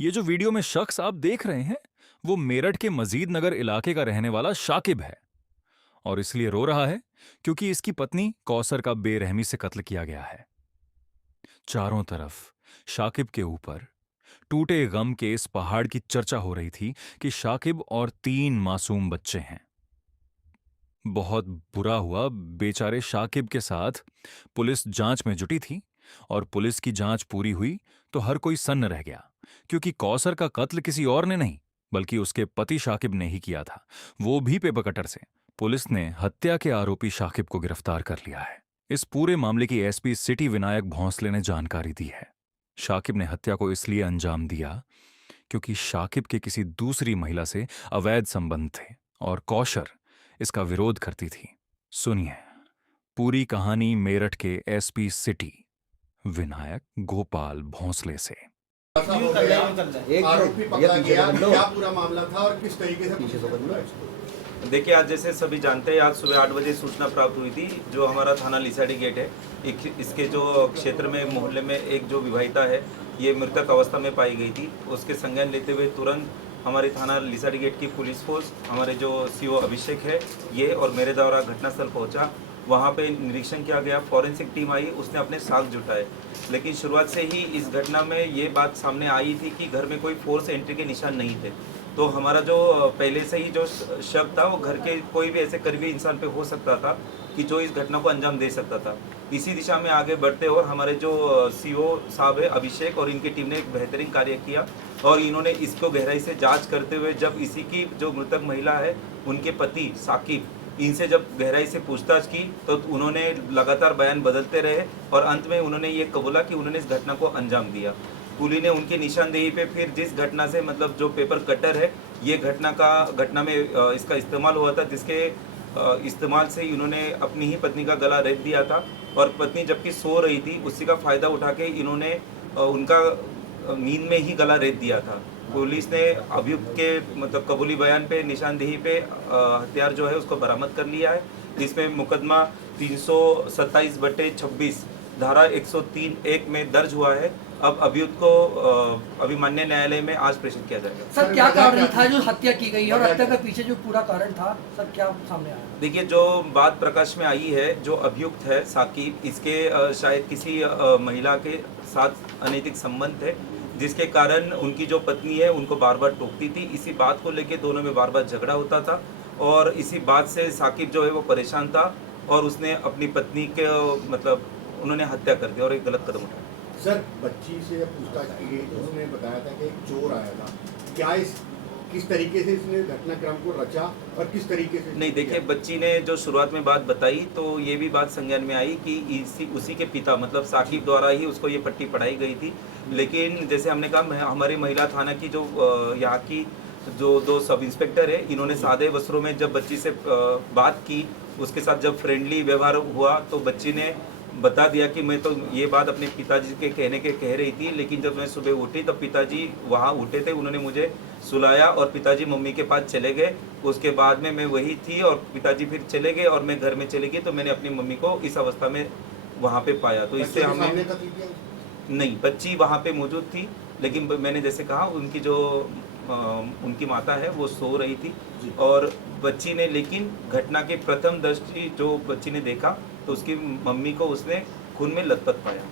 ये जो वीडियो में शख्स आप देख रहे हैं, वो मेरठ के मजीद नगर इलाके का रहने वाला शाकिब है। और इसलिए रो रहा है क्योंकि इसकी पत्नी कौसर का बेरहमी से कत्ल किया गया है। चारों तरफ शाकिब के ऊपर टूटे गम के इस पहाड़ की चर्चा हो रही थी कि शाकिब और 3 मासूम बच्चे हैं। बहुत बुरा हुआ, बेचारे शाकिब के साथ पुलिस जांच में जुटी थी और पुलिस की जांच पूरी हुई तो हर कोई सन्न रह गया, क्योंकि कौसर का कत्ल किसी और ने नहीं बल्कि उसके पति शाकिब ने ही किया था, वो भी पेपर कटर से। पुलिस ने हत्या के आरोपी शाकिब को गिरफ्तार कर लिया है। इस पूरे मामले की एसपी सिटी विनायक भोंसले ने जानकारी दी है। शाकिब ने हत्या को इसलिए अंजाम दिया क्योंकि शाकिब के किसी दूसरी महिला से अवैध संबंध थे और कौशर इसका विरोध करती थी। सुनिए पूरी कहानी मेरठ के एसपी सिटी विनायक गोपाल भोंसले से। ऐसा हो गया, आरोपी पकड़ा गया, क्या पूरा मामला था और किस तरीके से पीछे से बदला? देखिए, आज जैसे सभी जानते हैं, आज सुबह 8 बजे सूचना प्राप्त हुई थी। जो हमारा थाना लिसाड़ी गेट है, इसके जो क्षेत्र में मोहल्ले में एक जो विवाहिता है, ये मृतक अवस्था में पाई गई थी। उसके संज्ञान लेते हुए तुरंत हमारे थाना लिसाड़ी गेट की पुलिस फोर्स, हमारे जो सीओ अभिषेक है, ये और मेरे द्वारा घटनास्थल पहुंचा। वहाँ पे निरीक्षण किया गया, फॉरेंसिक टीम आई, उसने अपने साक्ष्य जुटाए। लेकिन शुरुआत से ही इस घटना में ये बात सामने आई थी कि घर में कोई फोर्स एंट्री के निशान नहीं थे। तो हमारा जो पहले से ही जो शक था, वो घर के कोई भी ऐसे करीबी इंसान पे हो सकता था कि जो इस घटना को अंजाम दे सकता था। इसी दिशा में आगे बढ़ते और हमारे जो सीओ साहब है अभिषेक और इनकी टीम ने एक बेहतरीन कार्य किया और इन्होंने इसको गहराई से जांच करते हुए, जब इसी की जो मृतक महिला है, उनके पति साकिब, इनसे जब गहराई से पूछताछ की तो उन्होंने लगातार बयान बदलते रहे और अंत में उन्होंने ये कबूला कि उन्होंने इस घटना को अंजाम दिया। पुलिस ने उनकी निशानदेही पे फिर जिस घटना से, मतलब जो पेपर कटर है, ये घटना में इसका इस्तेमाल हुआ था, जिसके इस्तेमाल से इन्होंने अपनी ही पत्नी का गला रेत दिया था और पत्नी जबकि सो रही थी, उसी का फ़ायदा उठा के इन्होंने उनका नींद में ही गला रेत दिया था। पुलिस ने अभियुक्त के मतलब कबूली बयान पे, निशानदेही पे हथियार जो है उसको बरामद कर लिया है। इसमें मुकदमा 327/26 धारा 103(1) में दर्ज हुआ है। अब अभियुक्त को अभी माननीय न्यायालय में आज प्रेषित किया जाएगा। सर, क्या कारण था जो हत्या की गई है और हत्या के पीछे जो पूरा कारण था, सर क्या सामने आया? देखिए, जो बात प्रकाश में आई है, जो अभियुक्त है साकिब, इसके शायद किसी महिला के साथ अनैतिक संबंध थे, जिसके कारण उनकी जो पत्नी है उनको बार बार टोकती थी। इसी बात को लेके दोनों में बार बार झगड़ा होता था और इसी बात से साकिब जो है वो परेशान था और उसने अपनी पत्नी के मतलब उन्होंने हत्या कर दी और एक गलत कदम उठाया। सर, बच्ची से जब पूछताछ की गई तो उसने बताया था कि एक चोर आया था। क्या किस तरीके से इसने घटनाक्रम को रचा और किस तरीके से? नहीं, देखिए, बच्ची ने जो शुरुआत में बात बताई तो ये भी बात संज्ञान में आई कि उसी के पिता मतलब साकिब द्वारा ही उसको ये पट्टी पढ़ाई गई थी। लेकिन जैसे हमने कहा, हमारी महिला थाना की जो यहाँ की जो 2 सब इंस्पेक्टर है, इन्होंने सादे वस्त्रों में जब बच्ची से बात की, उसके साथ जब फ्रेंडली व्यवहार हुआ तो बच्ची ने बता दिया कि मैं तो ये बात अपने पिताजी के कहने के कह रही थी, लेकिन जब मैं सुबह उठी तब पिताजी वहाँ उठे थे, उन्होंने मुझे सुलाया और पिताजी मम्मी के पास चले गए। उसके बाद में मैं वही थी और पिताजी फिर चले गए और मैं घर में चली गई, तो मैंने अपनी मम्मी को इस अवस्था में वहाँ पे पाया। तो इससे हमें नहीं, बच्ची वहाँ पे मौजूद थी, लेकिन मैंने जैसे कहा उनकी जो उनकी माता है वो सो रही थी और बच्ची ने, लेकिन घटना के प्रथम दृष्टि जो बच्ची ने देखा तो उसकी मम्मी को उसने खून में लथपथ पाया।